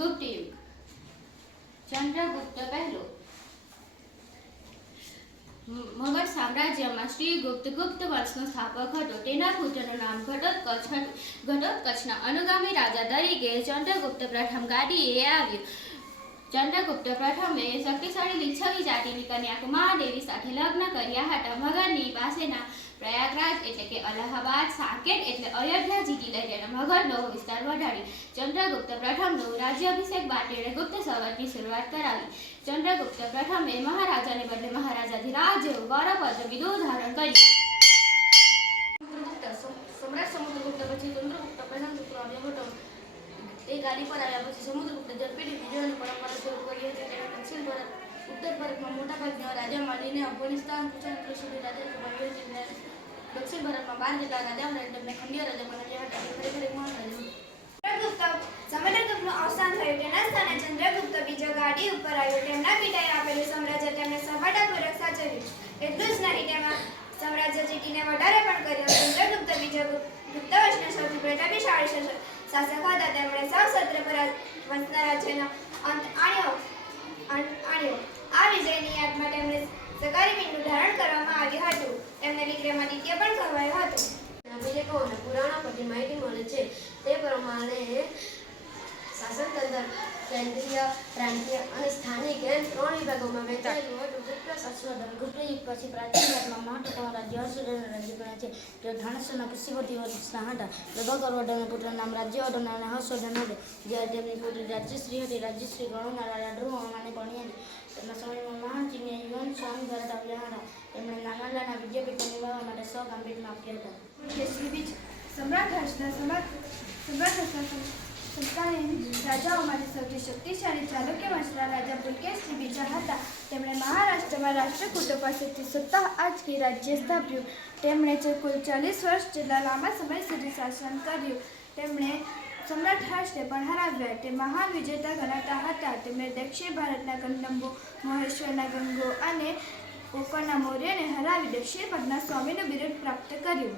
ગુપ્ત. યુગ ચંદ્રગુપ્ત પહેલો. મગર સામ્રાજ્યમાં શ્રી ગુપ્ત ગુપ્ત વંશનો સ્થાપક હતો. તેના પુત્રનું નામ ઘટોત્કચ હતું ઘટોત્કચના અનુગામી રાજા તરીકે ચંદ્રગુપ્ત પ્રથમ ગાદીએ આવ્યું. ચંદ્રગુપ્ત પ્રથમે શક્તિશાળી લીછવી જાતિની કન્યા કુમારદેવી સાથે લગ્ન કર્યા હતા. મગરની પાસેના પ્રયાગરાજ એટલે કે અલ્હાબાદ, સાકેત એટલે અયોધ્યા જીતી લઈ તેના મગરનો વિસ્તાર વધારી. ચંદ્રગુપ્ત પ્રથમનો રાજ્યાભિષેક બાટેણે ગુપ્ત સંવતની શરૂઆત કરાવી. ચંદ્રગુપ્ત પ્રથમે મહારાજાને બદલે મહારાજાધિરાજ જેવું ગૌરવપદ વિધુ ધારણ કર્યું. સમ્રાટ સમુદ્રગુપ્ત પછી ચંદ્રગુપ્ત પ્રથમ પુત્ર તે ગાદી પર આવ્યા પછી સમુદ્રગુપ્ત જડપીથી વિજયોની પરંપરા શરૂ કરી હતી તેણે દક્ષિણ ભારત, ઉત્તર ભારતમાં મોટાભાગના રાજા માંડીને અફઘાનિસ્તાન કુશાનપુર સુધી રાજા દક્ષિણ ભારતમાં બાર જેટલા રાજાઓ અને તેમને ખંડીય રાજા બનાવ્યા હતા તે ખરેખર એક મહાન રાજા સમુદ્રગુપ્તનું અવસાન થયું. તેના સ્થાને ચંદ્રગુપ્ત બીજો ગાડી ઉપર આવ્યો. તેમના પિતાએ આપેલું સામ્રાજ્ય તેમણે સફળતાપૂર્વક સાચવ્યું. એટલું જ નહીં, તેમાં સામ્રાજ્ય જીતીને વધારે પણ કર્યો. ચંદ્રગુપ્ત બીજો ગુપ્ત વંશના સૌથી પ્રતાપશાળી શાસક શાસક હતા તેમણે સૌ સત્ર પર વંશના રાજ્યનો અંત આણ્યો આણ્યો. આ વિજયની યાદમાં તેમણે સકારી બિંદુ ધારણ કરવામાં આવ્યું હતું. તેમને વિક્રમાદિત્ય પણ કહેવાયો હતો. અભિલેખો અને પુરાણો પરથી માહિતી મળે છે. તે પ્રમાણે શાસનતંત્ર કેન્દ્રીય, પ્રાંતીય અને સ્થાનિક એમ ત્રણ વિભાગોમાં વહેંચાયેલું હતું. ગુપ્ત સંશોધન ગુપ્ત પછી પ્રાચીન ભારતમાં મહત્વપૂર્ણ રાજ્ય હર્ષવર્ધન રાજ્ય ગણાય છે. તેઓ ધનેશ્વરના કૃષિપતિ હતા પ્રભાકરવર્ધનના પુત્ર નામ રાજ્યવર્ધન અને હર્ષવર્ધન હતું જ્યારે તેમની પુત્રી રાજ્યશ્રી હતી. રાજ્યશ્રી ગણોના રાજા ધ્રુવમાને ભણી હતી તેમના સમયમાં મહાન ચીનીય યુવાન સ્વામી ભારત આવ્યા હતા. તેમણે નાનાલાના વિદ્યાપીઠને નિભાવવા માટે સો ગાંભીર્યમાં આપ્યા હતા. સમ્રાટ હર્ષના સમ્રાટ સમ્રાટ હર્ષના સંતાનીન રાજાઓમાંથી સૌથી શક્તિશાળી ચાલુક્ય વંશના રાજા પુલકેશી બીજા હતા. મહારાષ્ટ્રમાં રાષ્ટ્રકૂટો પાસેથી સત્તા આજકી રાજ્ય સ્થાપ્યું. તેમણે જે કુલ ચાલીસ વર્ષ જેટલા લાંબા સમય સુધી શાસન કર્યું, તેમણે સમ્રાટ હર્ષને પણ હરાવ્યા. તે મહાન વિજેતા ગણાતા હતા. તેમણે દક્ષિણ ભારતના કદંબો મહેશ્વરના ગંગો અને કોકણના મૌર્યને હરાવી દક્ષિણ પદના સ્વામીનું બિરુદ પ્રાપ્ત કર્યું.